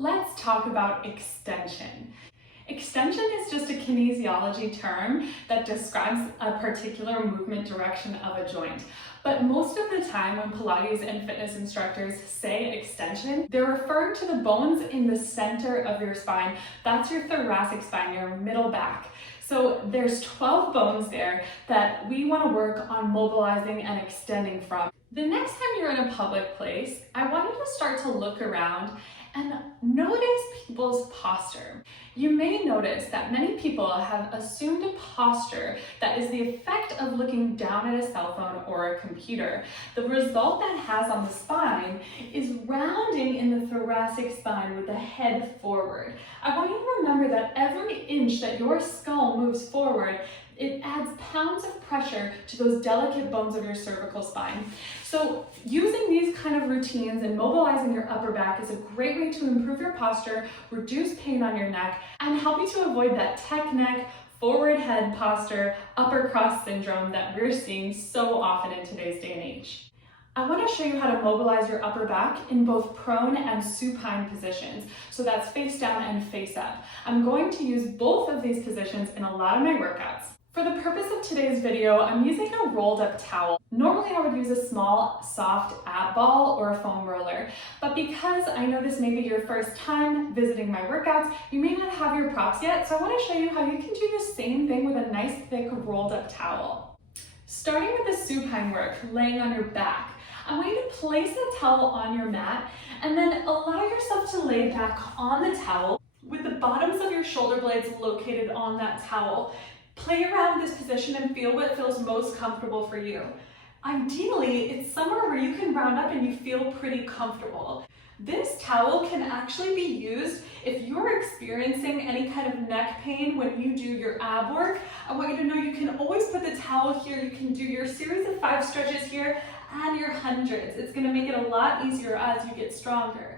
let's talk about extension. Extension is just a kinesiology term that describes a particular movement direction of a joint. But most of the time when Pilates and fitness instructors say extension, they're referring to the bones in the center of your spine. That's your thoracic spine, your middle back. So there's 12 bones there that we want to work on mobilizing and extending from. The next time you're in a public place, I want you to start to look around and notice people's posture. You may notice that many people have assumed a posture that is the effect of looking down at a cell phone or a computer. The result that has on the spine is rounding in the thoracic spine with the head forward. I want you to remember that every inch that your skull moves forward, it adds pounds of pressure to those delicate bones of your cervical spine. So using these kind of routines and mobilizing your upper back is a great way to improve your posture, reduce pain on your neck, and help you to avoid that tech neck, forward head posture, upper cross syndrome that we're seeing so often in today's day and age. I want to show you how to mobilize your upper back in both prone and supine positions. So that's face down and face up. I'm going to use both of these positions in a lot of my workouts. For the purpose of today's video, I'm using a rolled up towel. Normally I would use a small, soft ab ball or a foam roller, but because I know this may be your first time visiting my workouts, you may not have your props yet, so I want to show you how you can do the same thing with a nice thick rolled up towel. Starting with the supine work, laying on your back, I want you to place the towel on your mat and then allow yourself to lay back on the towel with the bottoms of your shoulder blades located on that towel. Play around with this position and feel what feels most comfortable for you. Ideally, it's somewhere where you can round up and you feel pretty comfortable. This towel can actually be used if you're experiencing any kind of neck pain when you do your ab work. I want you to know you can always put the towel here. You can do your series of 5 stretches here and your hundreds. It's going to make it a lot easier as you get stronger.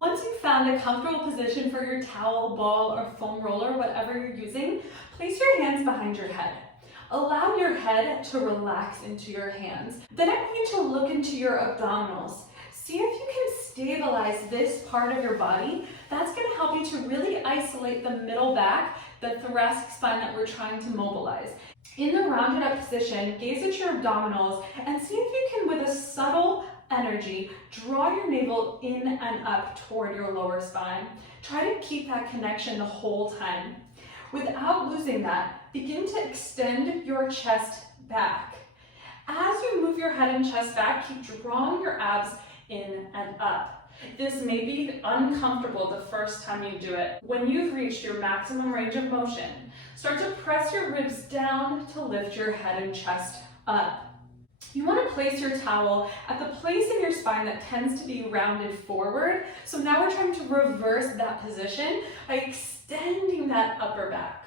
Once you've found a comfortable position for your towel, ball, or foam roller, whatever you're using, place your hands behind your head. Allow your head to relax into your hands. Then I want you to look into your abdominals. See if you can stabilize this part of your body. That's going to help you to really isolate the middle back, the thoracic spine that we're trying to mobilize. In the rounded up position, gaze at your abdominals and see if you can, with a subtle energy, draw your navel in and up toward your lower spine. Try to keep that connection the whole time. Without losing that, begin to extend your chest back. As you move your head and chest back, keep drawing your abs in and up. This may be uncomfortable the first time you do it. When you've reached your maximum range of motion, start to press your ribs down to lift your head and chest up. You want to place your towel at the place in your spine that tends to be rounded forward. So now we're trying to reverse that position by extending that upper back.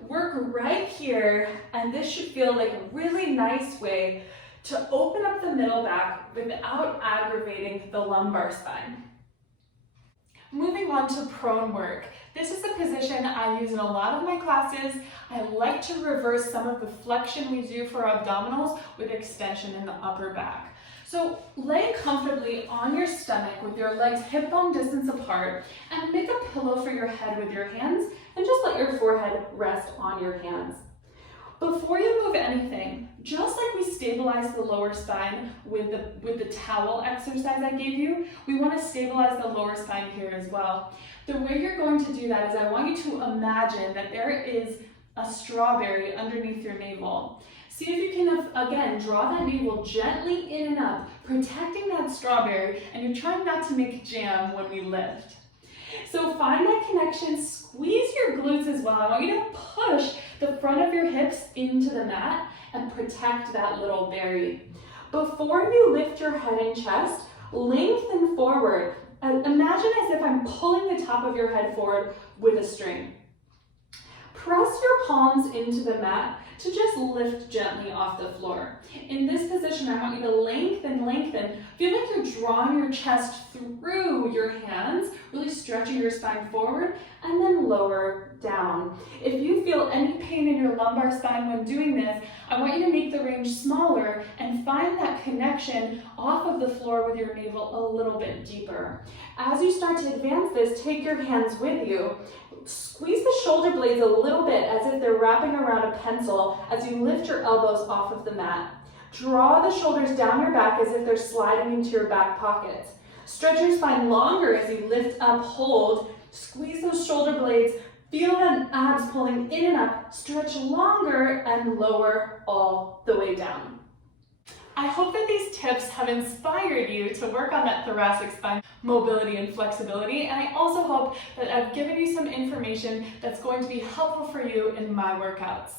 Work right here, and this should feel like a really nice way to open up the middle back without aggravating the lumbar spine. Moving on to prone work. This is a position I use in a lot of my classes. I like to reverse some of the flexion we do for abdominals with extension in the upper back. So lay comfortably on your stomach with your legs hip bone distance apart and make a pillow for your head with your hands and just let your forehead rest on your hands. Before you move anything, just like we stabilized the lower spine with the towel exercise I gave you, we want to stabilize the lower spine here as well. The way you're going to do that is I want you to imagine that there is a strawberry underneath your navel. See if you can, again, draw that navel gently in and up, protecting that strawberry, and you're trying not to make jam when we lift. So find that connection, squeeze your glutes as well. I want you to push the front of your hips into the mat and protect that little berry. Before you lift your head and chest, lengthen forward. Imagine as if I'm pulling the top of your head forward with a string. press your palms into the mat to just lift gently off the floor. In this position, I want you to lengthen, lengthen. Feel like you're drawing your chest through your hands, really stretching your spine forward, and then lower down. If you feel any pain in your lumbar spine when doing this, I want you to make the range smaller and find that connection off of the floor with your navel a little bit deeper. As you start to advance this, take your hands with you. Squeeze the shoulder blades a little bit as if they're wrapping around a pencil as you lift your elbows off of the mat. Draw the shoulders down your back as if they're sliding into your back pockets. Stretch your spine longer as you lift up, hold. Squeeze those shoulder blades. Feel the abs pulling in and up. Stretch longer and lower all the way down. I hope that these tips have inspired you to work on that thoracic spine mobility and flexibility, and I also hope that I've given you some information that's going to be helpful for you in my workouts.